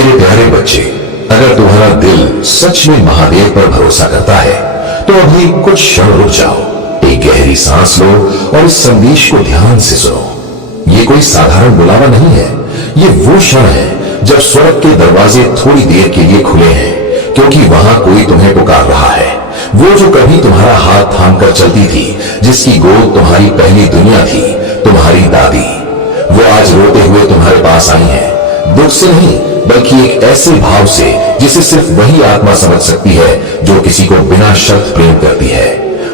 मेरे प्यारे बच्चे, अगर तुम्हारा दिल सच में महादेव पर भरोसा करता है तो अभी कुछ क्षण रुक जाओ, एक गहरी सांस लो और इस संदेश को ध्यान से सुनो। ये कोई साधारण बुलावा नहीं है, ये वो क्षण है जब स्वर्ग के दरवाजे थोड़ी देर के लिए खुले हैं, क्योंकि वहां कोई तुम्हें पुकार रहा है। वो जो कभी तुम्हारा हाथ थामकर चलती थी, जिसकी गोद तुम्हारी पहली दुनिया थी, तुम्हारी दादी, वो आज रोते हुए तुम्हारे पास आई है, दुख से नहीं बल्कि एक ऐसे भाव से जिसे सिर्फ वही आत्मा समझ सकती है जो किसी को बिना शर्त प्रेम करती है।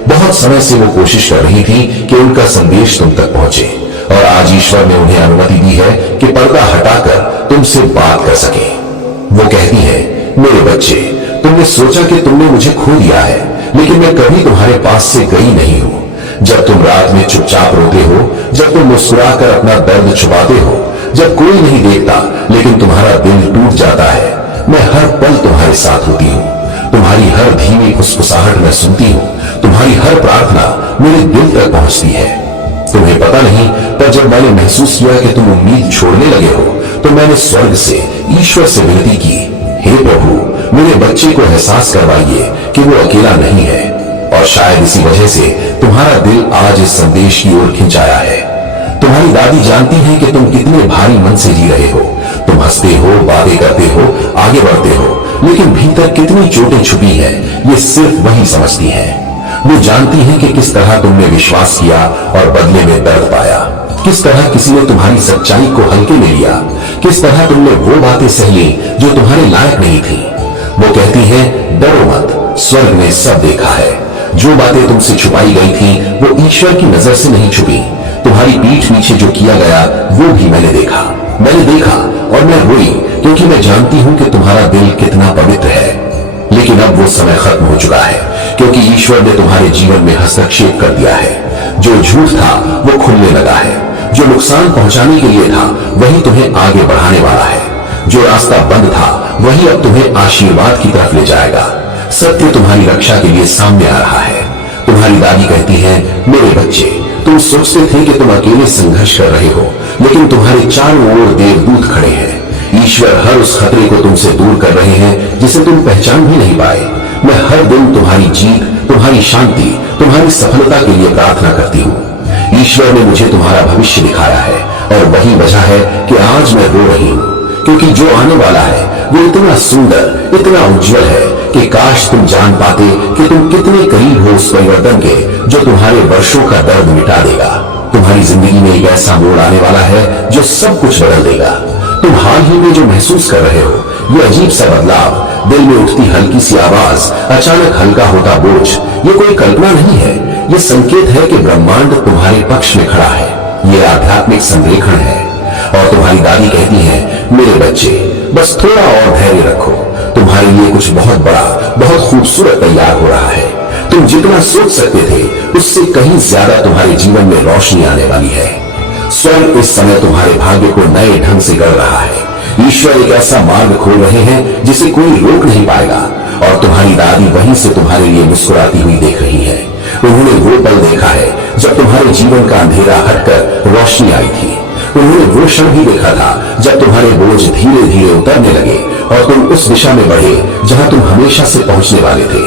बहुत समय से वो कोशिश कर रही थी कि उनका संदेश तुम तक पहुंचे, और आज ईश्वर ने उन्हें अनुमति दी है कि पर्दा हटाकर तुमसे बात कर सके। वो कहती है, मेरे बच्चे, तुमने सोचा कि तुमने मुझे खो दिया है, लेकिन मैं कभी तुम्हारे पास से गई नहीं हूं। जब तुम रात में चुपचाप रोते हो, जब तुम मुस्कुराकर अपना दर्द छुपाते हो, जब कोई नहीं देखता लेकिन तुम्हारा दिल टूट जाता है, मैं हर पल तुम्हारे साथ होती हूँ। तुम्हारी हर धीमी फुसफुसाहट मैं सुनती हूँ, तुम्हारी हर प्रार्थना मेरे दिल तक पहुंचती है। तुम्हें पता नहीं, पर जब मैंने महसूस किया कि तुम उम्मीद छोड़ने लगे हो, तो मैंने स्वर्ग से, ईश्वर से विनती की, हे प्रभु, मेरे बच्चे को एहसास करवाइए कि वो अकेला नहीं है। और शायद इसी वजह से तुम्हारा दिल आज इस संदेश की ओर खिंचाया है। तुम्हारी दादी जानती है कि तुम कितने भारी मन से जी रहे हो। तुम हंसते हो, बातें करते हो, आगे बढ़ते हो, लेकिन भीतर कितनी चोटें छुपी हैं, ये सिर्फ वही समझती हैं। वो जानती है कि किस तरह तुमने विश्वास किया और बदले में दर्द पाया, किस तरह किसी ने तुम्हारी सच्चाई को हल्के में लिया, किस तरह तुमने वो बातें सह ली जो तुम्हारे लायक नहीं थी। वो कहती है, डरो मत, स्वर्ग ने सब देखा है। जो बातें तुमसे छुपाई गई थी वो ईश्वर की नजर से नहीं छुपी। तुम्हारी पीठ पीछे जो किया गया वो भी मैंने देखा और मैं रोई, क्योंकि मैं जानती हूं कि तुम्हारा दिल कितना पवित्र है। लेकिन अब वो समय खत्म हो चुका है, क्योंकि ईश्वर ने तुम्हारे जीवन में हस्तक्षेप कर दिया है। जो झूठ था वो खुलने लगा है, जो नुकसान पहुंचाने के लिए था वही तुम्हें आगे बढ़ाने वाला है। जो रास्ता बंद था वही अब तुम्हें आशीर्वाद की तरफ ले जाएगा। सत्य तुम्हारी रक्षा के लिए सामने आ रहा है। तुम्हारी दादी कहती है, मेरे बच्चे, तुम सोचते थे कि तुम अकेले संघर्ष कर रहे हो, लेकिन तुम्हारे चारों ओर देवदूत खड़े हैं। ईश्वर हर उस खतरे को तुमसे दूर कर रहे हैं जिसे तुम पहचान भी नहीं पाए। मैं हर दिन तुम्हारी जीत, तुम्हारी शांति, तुम्हारी सफलता के लिए प्रार्थना करती हूँ। ईश्वर ने मुझे तुम्हारा भविष्य दिखाया है, और वही वजह है कि आज मैं रो रही हूँ, क्योंकि जो आने वाला है वो इतना सुंदर, इतना उज्जवल है कि काश तुम जान पाते कि तुम कितने करीब हो उस परिवर्तन के जो तुम्हारे वर्षों का दर्द मिटा देगा। तुम्हारी जिंदगी में एक ऐसा मोड़ आने वाला है जो सब कुछ बदल देगा। तुम हाल ही में जो महसूस कर रहे हो, ये अजीब सा बदलाव, दिल में उठती हल्की सी आवाज, अचानक हल्का होता बोझ, ये कोई कल्पना नहीं है। ये संकेत है कि ब्रह्मांड तुम्हारे पक्ष में खड़ा है। ये आध्यात्मिक संरेखण है। और तुम्हारी दादी कहती है, मेरे बच्चे, बस थोड़ा और धैर्य रखो, तुम्हारे लिए कुछ बहुत बड़ा, बहुत खूबसूरत तैयार हो रहा है। तुम जितना सोच सकते थे उससे कहीं ज्यादा तुम्हारे जीवन में रोशनी आने वाली है। स्वर्ग इस समय तुम्हारे भाग्य को नए ढंग से गढ़ रहा है। ईश्वर एक ऐसा मार्ग खोल रहे हैं जिसे कोई रोक नहीं पाएगा। और तुम्हारी दादी वहीं से तुम्हारे लिए मुस्कुराती हुई देख रही है। उन्होंने वो पल देखा है जब तुम्हारे जीवन का अंधेरा हटकर रोशनी आई थी। उन्होंने वो क्षण भी देखा था जब तुम्हारे बोझ धीरे धीरे उतरने लगे और तुम उस दिशा में बढ़े जहां तुम हमेशा से पहुंचने वाले थे।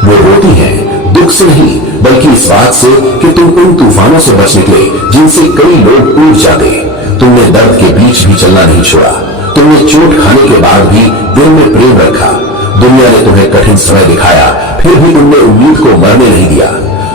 वो रोती हैं, दुख से नहीं बल्कि इस बात से कि तुम उन तूफानों से बच निकले जिनसे कई लोग टूट जाते। तुमने दर्द के बीच भी चलना नहीं छोड़ा। तुमने चोट खाने के बाद भी दिल में प्रेम रखा। दुनिया ने तुम्हें कठिन समय दिखाया, फिर भी तुमने उम्मीद को मरने नहीं दिया।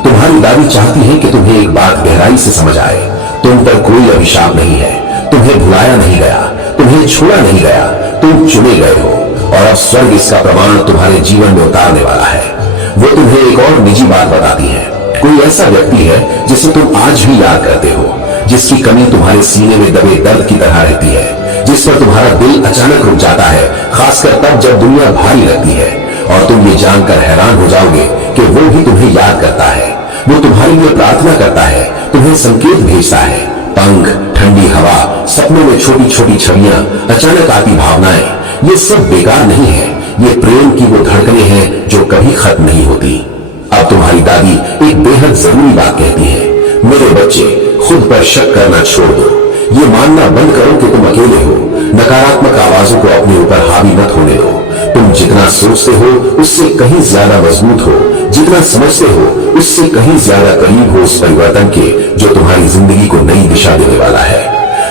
तुम्हारी दादी चाहती है कि तुम्हें एक बात गहराई से समझ आए, तुम पर कोई अभिशाप नहीं है। तुम्हें भुलाया नहीं गया, तुम्हें छोड़ा नहीं गया, तुम चुने गए हो। और अब स्वर्ग इसका प्रमाण तुम्हारे जीवन में उतारने वाला है। वो तुम्हें एक और निजी बात बताती है। कोई ऐसा व्यक्ति है जिसे तुम आज भी याद करते हो, जिसकी कमी तुम्हारे सीने में दबे दर्द की तरह रहती है, जिस पर तुम्हारा दिल अचानक रुक जाता है, खासकर तब जब दुनिया भारी लगती है। और तुम ये जानकर हैरान हो जाओगे कि वो भी तुम्हें याद करता है। वो तुम्हारे लिए प्रार्थना करता है, तुम्हें संकेत भेजता है, पंख, ठंडी हवा, सपनों में छोटी छोटी छवियां, अचानक आती भावनाएं। ये सब बेकार नहीं है। ये प्रेम की वो धड़कनें हैं जो कभी खत्म नहीं होती। अब तुम्हारी दादी एक बेहद जरूरी बात कहती है, मेरे बच्चे, खुद पर शक करना छोड़ दो। ये मानना बंद करो कि तुम अकेले हो। नकारात्मक आवाजों को अपने ऊपर हावी मत होने दो। तुम जितना सोचते हो उससे कहीं ज्यादा मजबूत हो, जितना समझते हो उससे कहीं ज्यादा करीब हो उस परिवर्तन के जो तुम्हारी जिंदगी को नई दिशा देने वाला है।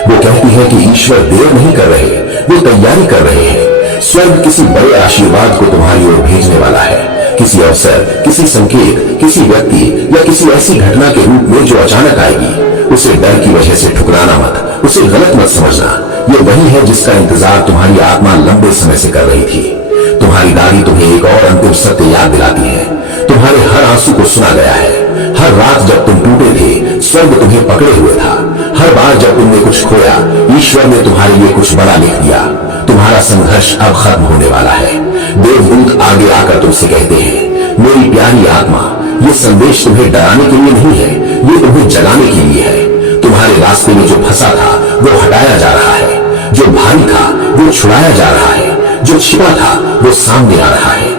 वो कहती है कि ईश्वर देर नहीं कर रहे, वो तैयारी कर रहे हैं। स्वर्ग किसी बड़े आशीर्वाद को तुम्हारी ओर भेजने वाला है, किसी अवसर, किसी संकेत, किसी व्यक्ति या किसी ऐसी घटना के रूप में जो अचानक आएगी। उसे डर की वजह से ठुकराना मत, उसे गलत मत समझना। ये वही है जिसका इंतजार तुम्हारी आत्मा लंबे समय से कर रही थी। तुम्हारी दादी तुम्हें एक और अंतिम सत्य याद दिलाती है। तुम्हारे हर आंसू को सुना गया है। हर रात जब तुम टूटे थे, स्वर्ग तुम्हें पकड़े हुए था। हर बार जब तुमने कुछ खोया, ईश्वर ने तुम्हारे लिए कुछ बड़ा लिख दिया। तुम्हारा संघर्ष अब खत्म होने वाला है। देवदूत आगे आकर तुमसे कहते हैं, मेरी प्यारी आत्मा, ये संदेश तुम्हें डराने के लिए नहीं है, ये तुम्हें जगाने के लिए है। तुम्हारे रास्ते में जो फंसा था वो हटाया जा रहा है, जो भारी था वो छुड़ाया जा रहा है, जो छिपा था वो सामने आ रहा है।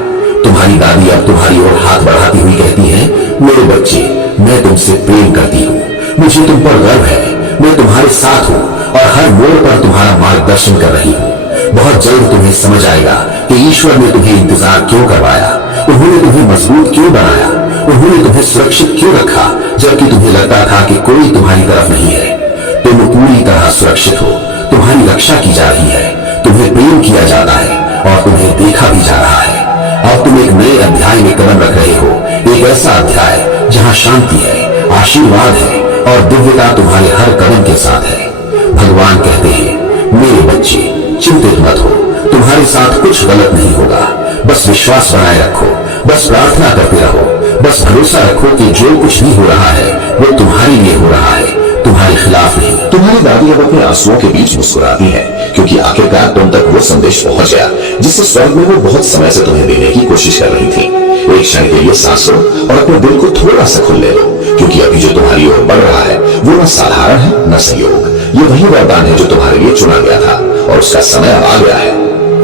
तुम्हारी दादी अब तुम्हारी ओर हाथ बढ़ाती हुई कहती है, मेरे बच्चे, मैं तुमसे प्रेम करती हूँ, मुझे तुम पर गर्व है, मैं तुम्हारे साथ हूँ और हर मोड़ पर तुम्हारा मार्गदर्शन कर रही हूँ। बहुत जल्द तुम्हें समझ आएगा कि ईश्वर ने तुम्हें इंतजार क्यों करवाया, उन्होंने तुम्हें मजबूत क्यों बनाया, उन्होंने तुम्हें सुरक्षित क्यों रखा जबकि तुम्हें लगता था कि कोई तुम्हारी तरफ नहीं है। तुम पूरी तरह सुरक्षित हो, तुम्हारी रक्षा की जा रही है, तुम्हें प्रेम किया जाता है और तुम्हें देखा भी जा रहा है। अब तुम एक नए अध्याय में कदम रख रहे हो, एक ऐसा अध्याय जहाँ शांति है, आशीर्वाद है और दिव्यता तुम्हारे हर कदम के साथ है। भगवान कहते हैं, मेरे बच्चे, चिंतित मत हो, तुम्हारे साथ कुछ गलत नहीं होगा। बस विश्वास बनाए रखो, बस प्रार्थना करते रहो, बस भरोसा रखो कि जो कुछ भी हो रहा है वो तुम्हारे लिए हो रहा है, तुम्हारे खिलाफ नहीं। तुम्हारी दादी अब अपने आंसुओं के बीच मुस्कुराती है, क्योंकि आखिरकार तुम तक वो संदेश पहुंच गया जिससे स्वर्ग में वो बहुत समय से तुम्हें देने की कोशिश कर रही थी। एक क्षण के लिए सांस लो और अपने दिल को थोड़ा सा खुल ले लो, क्योंकि अभी जो तुम्हारी ओर बढ़ रहा है वो न साधारण है न संयोग। ये वही वरदान है जो तुम्हारे लिए चुना गया था और उसका समय अब आ गया है।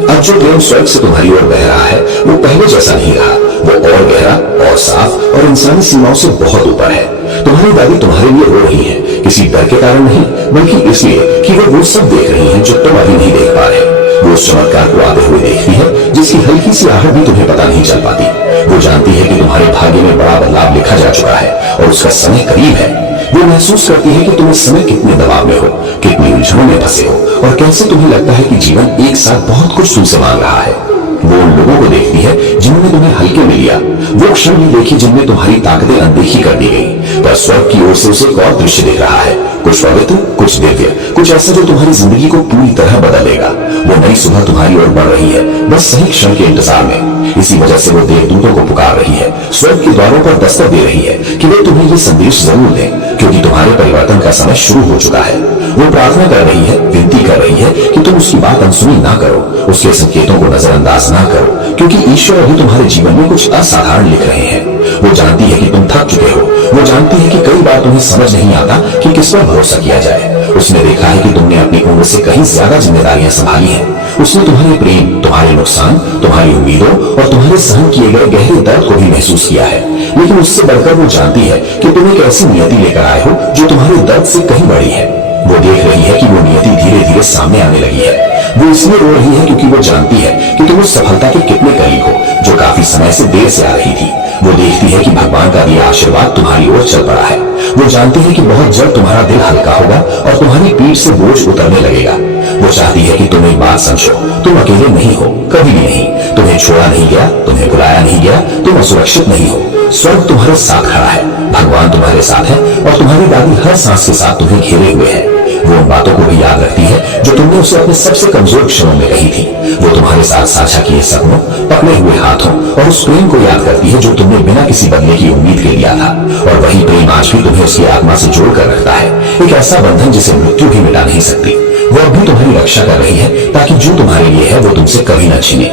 अब जो प्रेम स्वर्ग से तुम्हारी ओर बह रहा है वो पहले जैसा नहीं रहा, वो और गहरा और साफ और इंसानी सीमाओं से बहुत ऊपर है। तुम्हारी दादी तुम्हारे लिए रो रही है, किसी डर के कारण नहीं, बल्कि इसलिए कि वो सब देख रही है जो तुम अभी नहीं देख पा रहे। वो उस चमत्कार को आते हुए देखती है जिसकी हल्की सी आहट भी तुम्हें पता नहीं चल पाती। वो जानती है कि तुम्हारे भाग्य में बड़ा बदलाव लिखा जा चुका है और उसका समय करीब है। वो महसूस करती है कि तुम इस समय कितने दबाव में हो, कितनी उलझनों में फंसे हो और कैसे तुम्हें लगता है कि जीवन एक साथ बहुत कुछ तुमसे मांग रहा है। वो उन लोगों को देखती है जिन्होंने तुम्हें हल्के में लिया, वो क्षण भी देखी जिनमें तुम्हारी ताकतें अनदेखी कर दी गई। पर स्वर्ग की ओर से उसे एक और दृश्य दिख रहा है, कुछ पवित्र, कुछ दिव्य, कुछ ऐसा जो तुम्हारी जिंदगी को पूरी तरह बदल देगा। वो नई सुबह तुम्हारी ओर बढ़ रही है, बस सही क्षण के इंतजार में। इसी वजह से वो देवदूतों को पुकार रही है, स्वर्ग के द्वारों पर दस्तक दे रही है कि वे तुम्हें ये संदेश जरूर दें, क्योंकि तुम्हारे परिवर्तन का समय शुरू हो चुका है। वो प्रार्थना कर रही है, विनती कर रही है कि तुम उसकी बात अनसुनी ना करो, उसके संकेतों को नजरअंदाज ना करो, क्योंकि ईश्वर अभी तुम्हारे जीवन में कुछ असाधारण लिख रहे हैं। वो जानती है कि तुम थक चुके हो, वो जानती है कि कई बार तुम्हें समझ नहीं आता कि किस पर भरोसा किया जाए। उसने देखा है कि तुमने अपनी उम्र से कहीं ज्यादा जिम्मेदारियां संभाली हैं। उसने तुम्हारे प्रेम, तुम्हारे नुकसान, तुम्हारी उम्मीदों और तुम्हारे सहन किए गए गहरे दर्द को भी महसूस किया है। लेकिन उससे बढ़कर वो जानती है कि तुम एक ऐसी नियति लेकर आए हो जो तुम्हारे दर्द से कहीं बड़ी है। वो देख रही है कि वो नियति धीरे धीरे सामने आने लगी है। वो इसलिए रो रही है क्योंकि वो जानती है कि तुम उस सफलता के कितने करीब हो जो काफी समय से देर से आ रही थी। वो देखती है कि भगवान का दिया आशीर्वाद तुम्हारी ओर चल पड़ा है। वो जानती है कि बहुत जल्द तुम्हारा दिल हल्का होगा और तुम्हारी पीठ से बोझ उतरने लगेगा। वो चाहती है कि तुम एक बात समझो, तुम अकेले नहीं हो, कभी भी नहीं। तुम्हें छोड़ा नहीं गया, तुम्हें बुलाया नहीं गया, तुम असुरक्षित नहीं हो। स्वर्ग तुम्हारे साथ खड़ा है, भगवान तुम्हारे साथ है और तुम्हारी दादी हर सांस के साथ तुम्हें घेरे हुए है। वो उन बातों को भी याद रखती है जो तुमने उसे अपने सबसे कमजोर क्षणों में कही थी। वो तुम्हारे साथ साझा किए सपनों, पकड़े हुए हाथों और उस प्रेम को याद करती है जो तुमने बिना किसी बदले की उम्मीद के लिया था। और वही प्रेम आज भी तुम्हें उसकी आत्मा से जोड़ कर रखता है, एक ऐसा बंधन जिसे मृत्यु भी मिटा नहीं सकती। वो अब भी तुम्हारी रक्षा कर रही है ताकि जो तुम्हारे लिए है वो तुमसे कभी न छीने।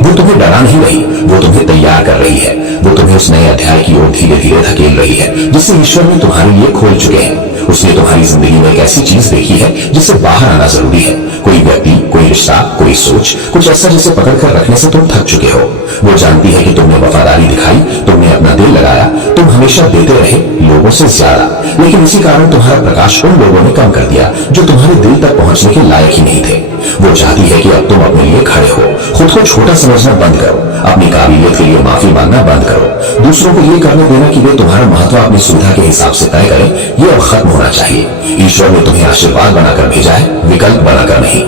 वो तुम्हें डरा नहीं रही, वो तुम्हें तैयार कर रही है। वो तुम्हें उस नए अध्याय की ओर धीरे धीरे धकेल रही है जिसे ईश्वर ने तुम्हारे लिए खोल चुके हैं। उसने तुम्हारी जिंदगी में एक ऐसी चीज देखी है जिससे बाहर आना जरूरी है। कोई व्यक्ति, कोई रिश्ता, कोई सोच, कुछ ऐसा जिसे पकड़कर रखने से तुम थक चुके हो। वो जानती है कि तुमने वफादारी दिखाई, तुमने अपना दिल लगाया, तुम हमेशा देते रहे, लोगों से ज्यादा, लेकिन इसी कारण तुम्हारा प्रकाश उन लोगों ने कम कर दिया जो तुम्हारे दिल तक पहुंचने के लायक ही नहीं थे। वो चाहती है कि अब तुम अपने लिए खड़े हो, खुद को छोटा समझना बंद करो, अपनी काबिलियत के लिए माफी मांगना बंद करो, दूसरों को ये करने देना कि वे तुम्हारा महत्व अपनी सुविधा के हिसाब से तय करें, ये अब खत्म होना चाहिए। ईश्वर ने तुम्हें आशीर्वाद बनाकर भेजा है, विकल्प बनाकर नहीं।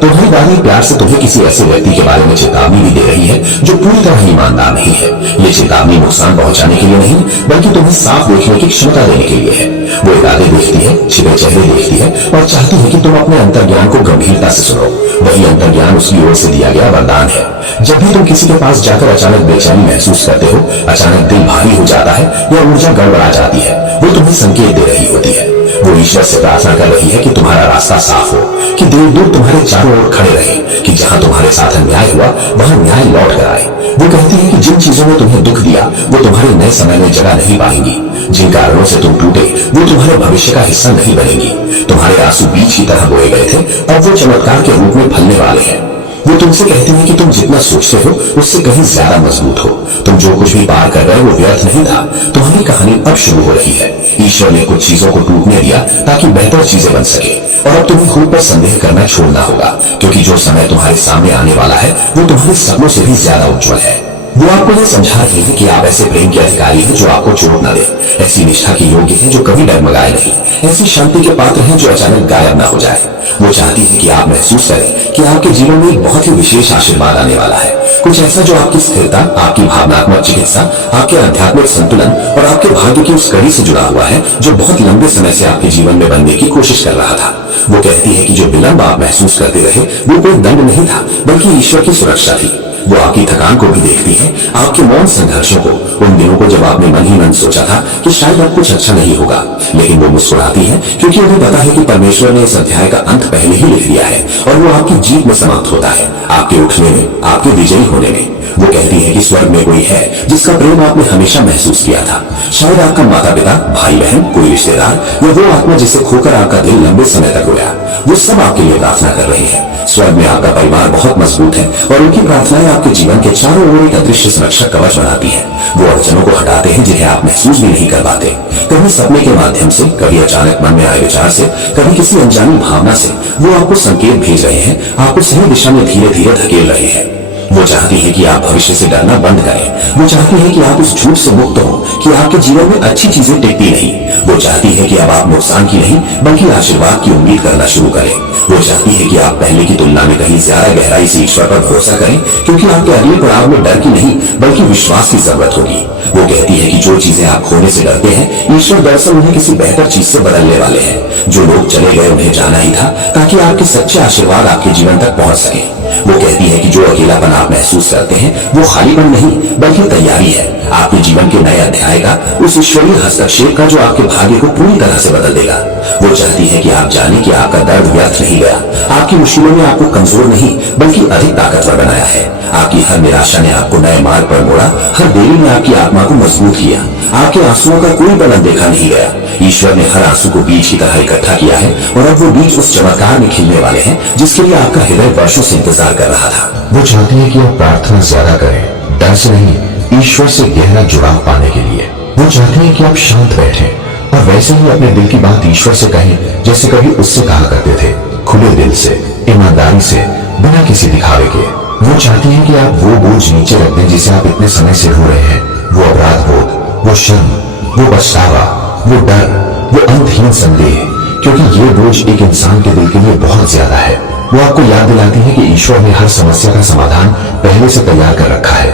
तुम्हारी दादी प्यार से तुम्हें किसी ऐसे व्यक्ति के बारे में चेतावनी भी दे रही है जो पूरी तरह ईमानदार नहीं है। ये चेतावनी नुकसान पहुंचाने के लिए नहीं, बल्कि तुम्हें साफ देखने की क्षमता देने के लिए है। वो इरादे देखती है, छिपे चेहरे देखती है और चाहती है कि तुम अपने अंतर्ज्ञान को गंभीरता से सुनो। वही अंतर्ज्ञान उसकी ओर से दिया गया वरदान है। जब भी तुम किसी के पास जाकर अचानक बेचैनी महसूस करते हो, अचानक दिल भारी हो जाता है या ऊर्जा गड़बड़ा जाती है, वो तुम्हें संकेत दे रही होती है। वो ईश्वर से प्रार्थना कर रही है कि तुम्हारा रास्ता साफ हो, कि देवदूत तुम्हारे चारों ओर खड़े रहे, कि जहां तुम्हारे साथ अन्याय हुआ वहां न्याय लौट कर आए। वो कहती है कि जिन चीजों ने तुम्हें दुख दिया वो तुम्हारे नए समय में जगह नहीं पाएंगी। जिन कारणों से तुम टूटे वो तुम्हारे भविष्य का हिस्सा नहीं बनेंगी। तुम्हारे आंसू बीज की तरह बोए गए थे, अब वो चमत्कार के रूप में फलने वाले हैं। वो तुमसे कहती है कि तुम जितना सोचते हो उससे कहीं ज्यादा मजबूत हो। तुम जो कुछ भी पार कर रहे हो वो व्यर्थ नहीं था। तुम्हारी कहानी अब शुरू हो रही है। ईश्वर ने कुछ चीजों को टूटने दिया ताकि बेहतर चीजें बन सके, और अब तुम्हें खुद पर संदेह करना छोड़ना होगा, क्योंकि जो समय तुम्हारे सामने आने वाला है वो तुम्हारे सपनों से भी ज्यादा उज्जवल है। वो आपको ये समझा रही है कि आप ऐसे प्रेम के अधिकारी हैं जो आपको चोट न दे, ऐसी निष्ठा के योग्य हैं जो कभी डगमगाए नहीं, ऐसी शांति के पात्र हैं जो अचानक गायब न हो जाए। वो चाहती है कि आप महसूस करें कि आपके जीवन में एक बहुत ही विशेष आशीर्वाद आने वाला है, कुछ ऐसा जो आपकी स्थिरता, आपकी भावनात्मक चिकित्सा, आपके आध्यात्मिक संतुलन और आपके भाग्य की उस कड़ी से जुड़ा हुआ है जो बहुत लंबे समय से आपके जीवन में बनने की कोशिश कर रहा था। वो कहती है कि जो विलंब आप महसूस करते रहे वो कोई दंड नहीं था, बल्कि ईश्वर की सुरक्षा थी। वो आपकी थकान को भी देखती है, आपके मौन संघर्षों को, उन दिनों को जब आपने मन ही मन सोचा था कि शायद अब कुछ अच्छा नहीं होगा, लेकिन वो मुस्कुराती है क्योंकि उन्हें पता है कि परमेश्वर ने इस अध्याय का अंत पहले ही लिख दिया है और वो आपकी जीत में समाप्त होता है, आपके उठने में, आपके विजयी होने में। वो कहती है कि स्वर्ग में कोई है जिसका प्रेम आपने हमेशा महसूस किया था। शायद आपका माता पिता, भाई बहन, कोई रिश्तेदार या वो आत्मा जिसे खोकर आपका दिल लंबे समय तक रोया, वो सब आपके लिए प्रार्थना कर रहे हैं। स्वर्ग में आपका परिवार बहुत मजबूत है और उनकी प्रार्थनाएं आपके जीवन के चारों ओर एक अदृश्य सुरक्षा कवच बनाती है। वो अड़चनों को हटाते हैं जिन्हें आप महसूस भी नहीं कर पाते, कभी सपने के माध्यम से, कभी अचानक मन में आए विचार से, कभी किसी अनजानी भावना से। वो आपको संकेत भेज रहे हैं, आपको सही दिशा में धीरे धीरे धकेल रहे हैं। वो चाहती है कि आप भविष्य से डरना बंद करें। वो चाहती है कि आप उस झूठ से मुक्त हो कि आपके जीवन में अच्छी चीजें टिकती नहीं। वो चाहती है कि अब आप नुकसान की नहीं बल्कि आशीर्वाद की उम्मीद करना शुरू करें। वो चाहती है कि आप पहले की तुलना में कहीं ज्यादा गहराई से ईश्वर पर भरोसा करें, क्योंकि आपके अगले पड़ाव में डर की नहीं बल्कि विश्वास की जरूरत होगी। वो कहती है कि जो चीजें आप खोने से डरते हैं, ईश्वर दरअसल उन्हें किसी बेहतर चीज से बदलने वाले हैं। जो लोग चले गए उन्हें जाना ही था ताकि आपके सच्चे आशीर्वाद आपके जीवन तक पहुंच सके। वो कहती है कि जो अकेलापन आप महसूस करते हैं वो खालीपन नहीं बल्कि तैयारी है आपके जीवन के नए अध्याय का, उस ईश्वरीय हस्तक्षेप का जो आपके भाग्य को पूरी तरह से बदल देगा। वो चाहती है कि आप जाने कि आपका दर्द व्यर्थ नहीं गया, आपकी मुश्किलों ने आपको कमजोर नहीं बल्कि अधिक ताकतवर बनाया है। आपकी हर निराशा ने आपको नए मार्ग पर मोड़ा, हर देरी ने आपकी आत्मा को मजबूत किया। आपके आंसुओं का कोई बल देखा नहीं गया। ईश्वर ने हर आंसू को बीज की तरह इकट्ठा किया है और अब वो बीज उस चमत्कार में खिलने वाले हैं जिसके लिए आपका हृदय वर्षों से इंतजार कर रहा था। वो चाहती है कि आप प्रार्थना ज्यादा करें, डर से नहीं, ईश्वर से गहरा जुड़ाव पाने के लिए। वो चाहती है कि आप शांत बैठें और वैसे ही अपने दिल की बात ईश्वर से कहें जैसे कभी उससे कहा करते थे, खुले दिल से, ईमानदारी से, बिना किसी दिखावे के। वो चाहती है कि आप वो बोझ नीचे रख दें जिसे आप इतने समय से रो रहे हैं, वो अपराध बोध, वो शर्म, वो पछतावा, वो डर, वो अंतहीन संदेह, क्योंकि ये बोझ एक इंसान के दिल के लिए बहुत ज्यादा है। वो आपको याद दिलाती है कि ईश्वर ने हर समस्या का समाधान पहले से तैयार कर रखा है,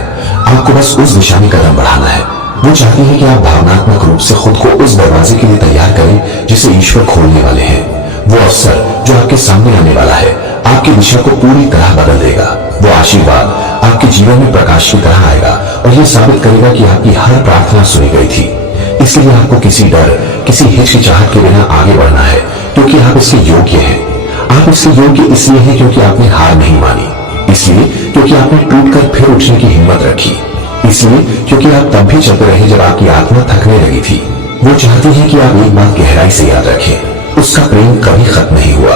आपको बस उस दिशा में कदम बढ़ाना है। वो चाहती है कि आप भावनात्मक रूप से खुद को उस दरवाजे के लिए तैयार करें जिसे ईश्वर खोलने वाले हैं। वो अवसर जो आपके सामने आने वाला है आपकी दिशा को पूरी तरह बदल देगा। वो आशीर्वाद आपके जीवन में प्रकाश की तरह आएगा और ये साबित करेगा कि आपकी हर प्रार्थना सुनी गई थी। इसलिए आपको किसी डर, किसी हिचकिचाहट के बिना आगे बढ़ना है, क्योंकि आप इसके योग्य हैं। आप इसके योग्य इसलिए हैं क्योंकि आपने हार नहीं मानी, इसलिए क्योंकि आपने टूटकर फिर उठने की हिम्मत रखी। इसलिए क्योंकि आप तब भी चलते रहे जब आपकी आत्मा थकने लगी थी। वो चाहती है कि आप एक बात गहराई से याद रखें, उसका प्रेम कभी खत्म नहीं हुआ।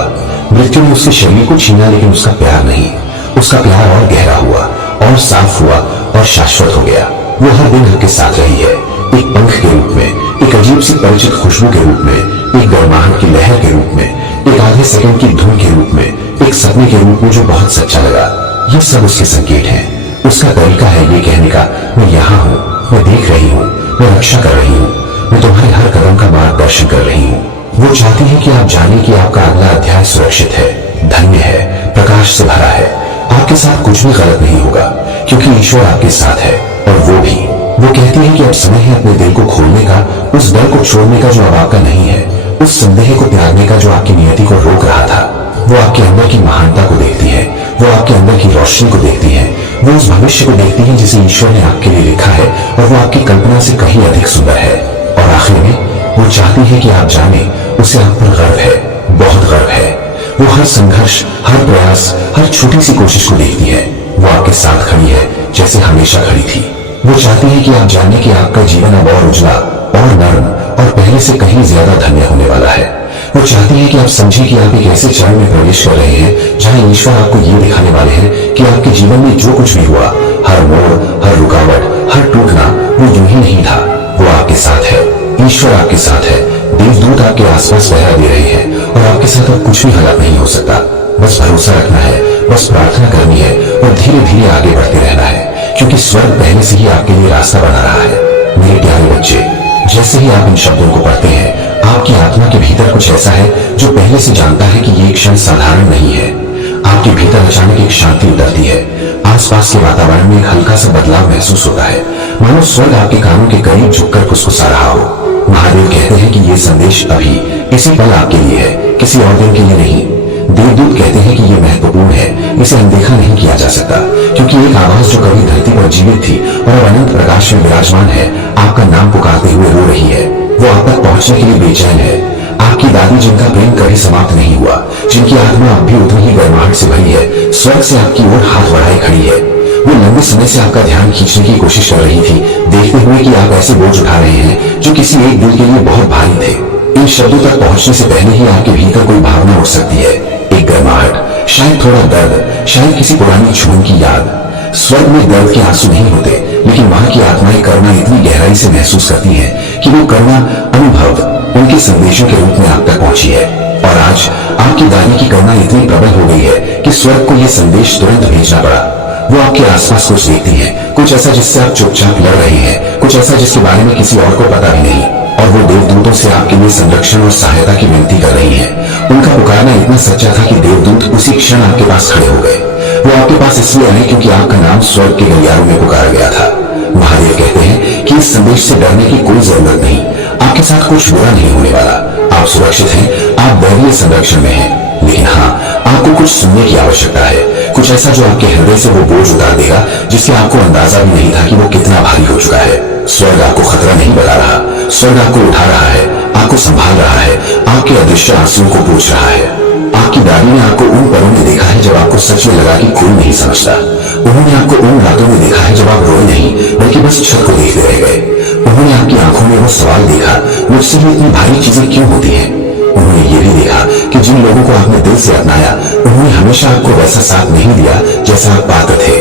मृत्यु ने उसके शरीर को छीना, लेकिन उसका प्यार नहीं। उसका प्यार और गहरा हुआ और साफ हुआ और शाश्वत हो गया। वो हर दिन आपके साथ रही है, एक पंख के रूप में, एक अजीब सी परिचित खुशबू के रूप में, एक गर्माहट की लहर के रूप में, एक आधे सेकंड की धुन के रूप में, एक सपने के रूप में जो बहुत सच्चा लगा। ये सब उसके संकेत हैं। उसका तरीका है ये कहने का, मैं यहाँ हूँ, मैं देख रही हूँ, मैं रक्षा कर रही हूँ, मैं तुम्हारे हर कदम का मार्गदर्शन कर रही हूँ। वो चाहती है कि आप जाने कि आपका अगला अध्याय सुरक्षित है, धन्य है, प्रकाश से भरा है। आपके साथ कुछ भी गलत नहीं होगा, क्योंकि ईश्वर आपके साथ है। और वो भी, वो कहती है कि अब समय है अपने दिल को खोलने का, उस डर को छोड़ने का जो अब आपका नहीं है, उस संदेह को त्यागने का जो आपकी नियति को रोक रहा था। वो आपके अंदर की महानता को देखती है, वो आपके अंदर की रोशनी को देखती है, वो उस भविष्य को देखती है जिसे ईश्वर ने आपके लिए लिखा है, और वो आपकी कल्पना से कहीं अधिक सुंदर है। और आखिर में वो चाहती है कि आप जाने, उसे आप पर गर्व है, बहुत गर्व है। वो हर संघर्ष, हर प्रयास, हर छोटी सी कोशिश को देखती है। वो आपके साथ खड़ी है जैसे हमेशा खड़ी थी। वो चाहती है कि आप जाने कि आपका जीवन अब और उजला और नर्म और पहले से कहीं ज्यादा धन्य होने वाला है। वो चाहती है कि आप समझें कि आप एक ऐसे चरण में प्रवेश कर रहे हैं जहां ईश्वर आपको ये दिखाने वाले हैं कि आपके जीवन में जो कुछ भी हुआ, हर मोड़, हर रुकावट, हर टूटना, वो यूं ही नहीं था। वो आपके साथ है, ईश्वर आपके साथ है, देवदूत आपके आसपास पहरा दे रहे हैं, और आपके साथ अब कुछ भी गलत नहीं हो सकता। बस भरोसा रखना है, बस प्रार्थना करनी है और धीरे धीरे आगे बढ़ते रहना है, क्योंकि स्वर्ग पहले से ही आपके लिए रास्ता बना रहा है। मेरे प्यारे बच्चे, जैसे ही आप इन शब्दों को पढ़ते हैं, आपकी आत्मा के भीतर कुछ ऐसा है जो पहले से जानता है कि ये क्षण साधारण नहीं है। आपके भीतर अचानक एक शांति उतरती है, आसपास के वातावरण में एक हल्का सा बदलाव महसूस होता है, मानो स्वर्ग आपके कानों के करीब झुककर फुसफुसा रहा हो। महादेव कहते हैं कि ये संदेश अभी इसी पल आपके लिए है, किसी और दिन के लिए नहीं। देवदूत कहते हैं कि ये महत्वपूर्ण है, इसे अनदेखा नहीं किया जा सकता, क्योंकि एक आवाज जो कभी धरती पर जीवित थी और अब अनंत प्रकाश में विराजमान है, आपका नाम पुकारते हुए रो रही है। वो आप तक पहुंचने के लिए बेचैन है। आपकी दादी, जिनका प्रेम कभी समाप्त नहीं हुआ, जिनकी आत्मा अब भी उतनी ही गर्माहट से भरी है, स्वर्ग से आपकी ओर हाथ बढ़ाए खड़ी है। वो लंबे समय से आपका ध्यान खींचने की कोशिश कर रही थी, देखते हुए कि आप ऐसे बोझ उठा रहे हैं जो किसी एक दिल के लिए बहुत भारी थे। इन शब्दों तक पहुंचने से पहले ही आपके भीतर कोई भावना उठ सकती है, एक गर्माहट, शायद थोड़ा दर्द, शायद किसी पुरानी छून की याद। स्वर्ग में दर्द के आंसू नहीं होते, लेकिन वहां की आत्माएं करुणा इतनी गहराई से महसूस करती हैं कि वो करुणा अनुभव उनके संदेशों के रूप में आप तक पहुंची है। और आज आपकी दादी की करुणा इतनी प्रबल हो गई है कि स्वर्ग को यह संदेश तुरंत भेजना पड़ा। वो आपके आसपास कुछ देखती है, कुछ ऐसा जिससे आप चुपचाप लड़ रहे हैं, कुछ ऐसा जिसके बारे में किसी और को पता भी नहीं। और वो देवदूतों से आपके लिए संरक्षण और सहायता की विनती कर रही हैं। उनका पुकारना इतना सच्चा था कि देवदूत उसी क्षण आपके पास खड़े हो गए। वो आपके पास इसलिए आए क्योंकि आपका नाम स्वर्ग के गलियारों में पुकारा गया था। महादेव कहते हैं कि इस संदेश से डरने की कोई जरूरत नहीं, आपके साथ कुछ बुरा नहीं होने वाला। आप सुरक्षित हैं, आप दैवीय संरक्षण में हैं। लेकिन हाँ, आपको कुछ सुनने की आवश्यकता है, कुछ ऐसा जो आपके हृदय से वो बोझ उतार देगा जिसके आपको अंदाजा भी नहीं था कि वो कितना भारी हो चुका है। स्वर्ग आपको खतरा नहीं बता रहा, स्वर्ग आपको उठा रहा है, आपको संभाल रहा है, आपके अदृश्य आंसुओं को पूछ रहा है। आपकी दादी ने आपको उन पलों में देखा है जब आपको सच में लगा कि कोई नहीं समझता। उन्होंने आपको उन रातों में देखा है जब आप रोए नहीं, बल्कि बस छत को देखते रह गए। उन्होंने आपकी आंखों में वो सवाल देखा, मुझसे भी इतनी भारी चीजें क्यों होती हैं। उन्होंने ये भी देखा कि जिन लोगों को आपने दिल से अपनाया, उन्होंने हमेशा आपको वैसा साथ नहीं दिया जैसा आप पात्र थे।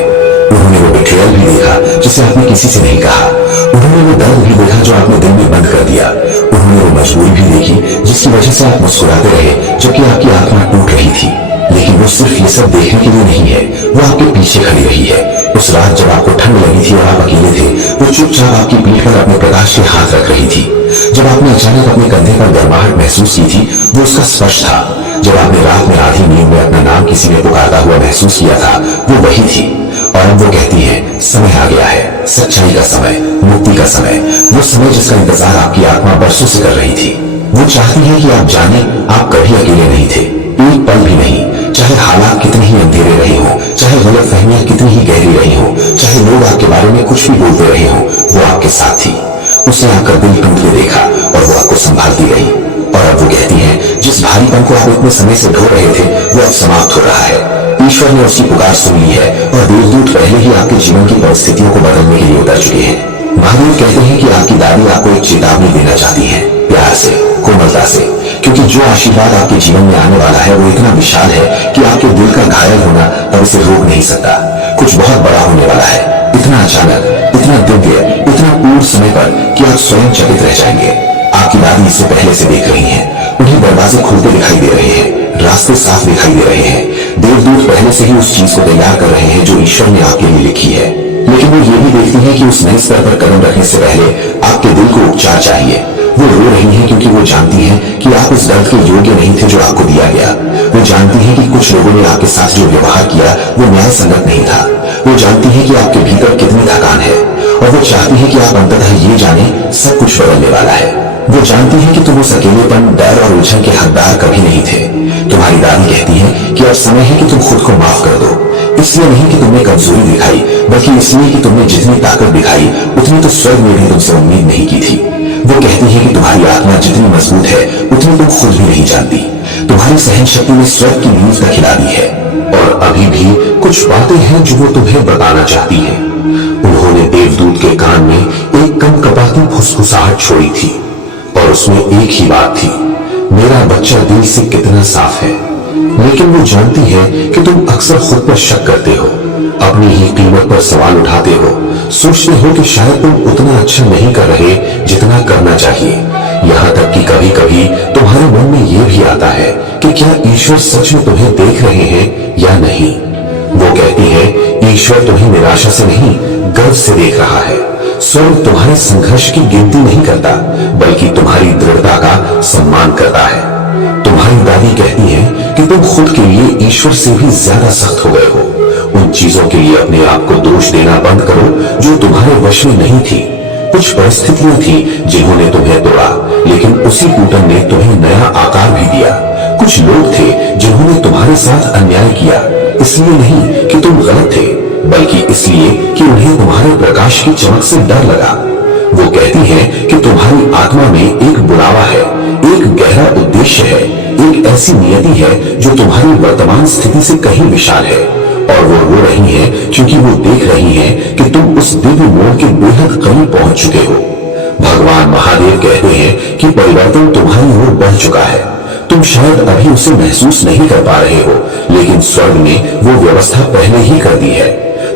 उन्होंने वो बिट्रेयल भी देखा जिसे आपने किसी से नहीं कहा। उन्होंने वो दर्द भी देखा जो आपने दिल में बंद कर दिया। उन्होंने वो मजबूरी भी देखी जिसकी वजह से आप मुस्कुराते रहे जबकि आपकी आत्मा टूट रही थी। लेकिन वो सिर्फ ये सब देखने के लिए नहीं है, वो आपके पीछे खड़ी रही है। उस रात जब आपको ठंड लगी थी और आप अकेले थे, वो चुपचाप आपकी पीठ पर अपने प्रकाश के हाथ रख रही थी। जब आपने अचानक अपने कंधे पर गर्माहट महसूस की थी, वो उसका स्पर्श था। जब आपने रात में आधी नींद में अपना नाम किसी ने पुकारता हुआ महसूस किया था, वो वही थी। और अब वो कहती है, समय आ गया है, सच्चाई का समय, मुक्ति का समय, वो समय जिसका इंतजार आपकी आत्मा बरसों से कर रही थी। वो चाहती है कि आप जाने, आप कभी अकेले नहीं थे, एक पल भी नहीं। चाहे हालात कितने ही अंधेरे रहे हो, चाहे गलतफहमियां कितनी ही गहरी रही हो, चाहे लोग आपके बारे में कुछ भी बोलते रहे हो, वो आपके साथ थी। उसने आपका दिल टूट के देखा और वो आपको संभालती रही। और अब वो कहती है, जिस भारीपन को आप इतने समय से ढो रहे थे, वो अब समाप्त हो रहा है। ईश्वर ने उसकी पुकार सुन ली है और देवदूत पहले ही आपके जीवन की परिस्थितियों को बदलने के लिए उतर चुके हैं। महादेव कहते हैं कि आपकी दादी आपको एक चेतावनी देना चाहती है, प्यार से, कोमलता से, क्योंकि जो आशीर्वाद आपके जीवन में आने वाला है वो इतना विशाल है कि आपके दिल का घायल होना अब इसे रोक नहीं सकता। कुछ बहुत बड़ा होने वाला है, इतना अचानक, इतना दिव्य, इतना पूर्ण समय पर कि आप स्वयं चकित रह जाएंगे। आपकी दादी इसे पहले से देख रही हैं, उन्हें दरवाजे खुलते दिखाई दे रहे हैं, रास्ते साफ दिखाई दे रहे हैं। देवदूत पहले से ही उस चीज को तैयार कर रहे हैं जो ईश्वर ने आपके लिए लिखी है। लेकिन वो ये भी देखती है कि उस नए स्तर पर कदम रखने से पहले आपके दिल को उपचार चाहिए। वो रो रही हैं क्योंकि वो जानती हैं कि आप उस दर्द के योग्य नहीं थे जो आपको दिया गया। वो जानती हैं कि कुछ लोगों ने आपके साथ जो व्यवहार किया वो न्याय संगत नहीं था। वो जानती हैं कि आपके भीतर कितनी थकान है और वो चाहती है कि आप अंततः ये जाने सब कुछ बदलने वाला है। वो जानती है कि तुम उस अकेलेपन, डर और उलझन के हकदार कभी नहीं थे। तुम्हारी दादी कहती है कि अब समय है कि तुम खुद को माफ कर दो। इसलिए नहीं कि तुमने कमजोरी दिखाई, बल्कि इसलिए कि तुमने जितनी ताकत दिखाई उतनी तो स्वर्ग में भी तुमसे उम्मीद नहीं की थी। वो कहती है कि तुम्हारी आत्मा जितनी मजबूत है उतनी तुम खुद भी नहीं जानती। तुम्हारी सहन शक्ति ने स्वर्ग की नींव तक हिला दी है। और अभी भी कुछ बातें हैं जो वो तुम्हें बताना चाहती है। उन्होंने देवदूत के कान में एक कम कपाती फुसफुसाहट छोड़ी थी और उसमें एक ही बात थी, मेरा बच्चा दिल से कितना साफ है। लेकिन वो जानती है कि तुम अक्सर खुद पर शक करते हो, अपनी ही कीमत पर सवाल उठाते हो, सोचते हो कि शायद तुम उतना अच्छा नहीं कर रहे जितना करना चाहिए। यहाँ तक कि कभी कभी तुम्हारे मन में यह भी आता है कि क्या ईश्वर सच में तुम्हें देख रहे हैं या नहीं। वो कहती है, ईश्वर तुम्हें निराशा से नहीं, गर्व से देख रहा है। स्वर्ग तुम्हारे संघर्ष की गिनती नहीं करता, बल्कि तुम्हारी दृढ़ता का सम्मान करता है। तुम्हारी दादी कहती है कि तुम खुद के लिए ईश्वर से भी ज्यादा सख्त हो गए हो। उन चीजों के लिए अपने आप को दोष देना बंद करो जो तुम्हारे वश में नहीं थी। कुछ परिस्थितियां थी जिन्होंने तुम्हें तोड़ा, लेकिन उसी टूटन ने तुम्हें नया आकार भी दिया। कुछ लोग थे जिन्होंने तुम्हारे साथ अन्याय किया, इसलिए नहीं कि तुम गलत थे, बल्कि इसलिए कि उन्हें तुम्हारे प्रकाश की चमक से डर लगा। वो कहती है कि तुम्हारी आत्मा में एक बुलावा है, एक गहरा उद्देश्य है, एक ऐसी नियति है जो तुम्हारी वर्तमान स्थिति से कहीं विशाल है। और वो रो रही हैं क्योंकि वो देख रही हैं कि तुम उस दिव्य मोड़ के बेहद करीब पहुंच चुके हो। भगवान महादेव कहते हैं कि परिवर्तन तुम्हारी ओर बढ़ चुका है। तुम शायद अभी उसे महसूस नहीं कर पा रहे हो, लेकिन स्वर्ग ने वो व्यवस्था पहले ही कर दी है।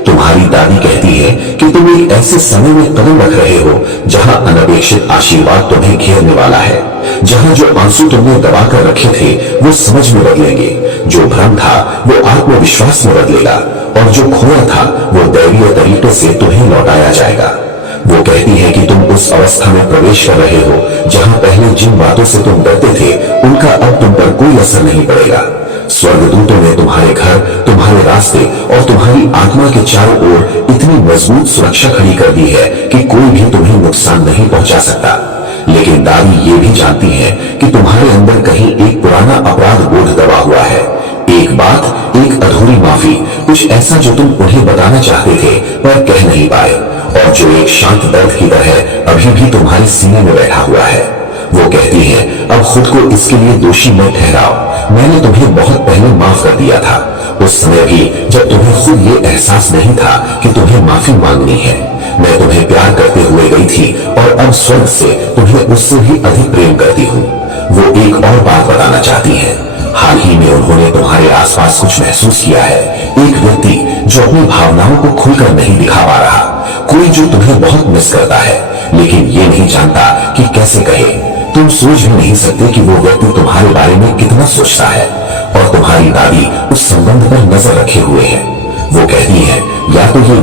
तुम्हारी दादी कहती है कि तुम एक ऐसे समय में कदम रख रहे हो जहां अनपेक्षित आशीर्वाद तुम्हें घेरने वाला है, जहां जो आंसू तुमने दबाकर रखे थे वो समझ में बदलेंगे, जो भ्रम था वो आत्मविश्वास में बदलेगा और जो खोया था वो दैवीय तरीके से तुम्हें लौटाया जाएगा। वो कहती है कि तुम उस अवस्था में प्रवेश कर रहे हो जहां पहले जिन बातों से तुम डरते थे उनका अब तुम पर कोई असर नहीं पड़ेगा। स्वर्गदूतों ने तुम्हारे घर, तुम्हारे रास्ते और तुम्हारी आत्मा के चारों ओर इतनी मजबूत सुरक्षा खड़ी कर दी है कि कोई भी तुम्हें नुकसान नहीं पहुंचा सकता। लेकिन दादी ये भी जानती है कि तुम्हारे अंदर कहीं एक पुराना अपराध बोध दबा हुआ है, एक बात, एक अधूरी माफी, कुछ ऐसा जो तुम उन्हें बताना चाहते थे पर कह नहीं पाए, और जो एक शांत दर्द की तरह अभी भी तुम्हारे सीने में बैठा हुआ है। वो कहती है, अब खुद को इसके लिए दोषी मत ठहराओ। मैंने तुम्हें बहुत पहले माफ कर दिया था, उस समय भी जब तुम्हें खुद ये एहसास नहीं था कि तुम्हें माफी मांगनी है। मैं तुम्हें प्यार करते हुए गई थी और अब स्वर्ग से तुम्हें उससे भी अधिक प्रेम करती हूँ। वो एक और बात बताना चाहती है। हाल ही में उन्होंने तुम्हारे आसपास कुछ महसूस किया है, एक व्यक्ति जो अपनी भावनाओं को खुलकर नहीं दिखा पा रहा, कोई जो तुम्हें बहुत मिस करता है लेकिन ये नहीं जानता कि कैसे कहे। तुम सोच भी नहीं सकते कि वो व्यक्ति तुम्हारे बारे में कितना सोचता है, और तुम्हारी दादी उस संबंध पर नजर रखे हुए है। वो कहती है, या तो ये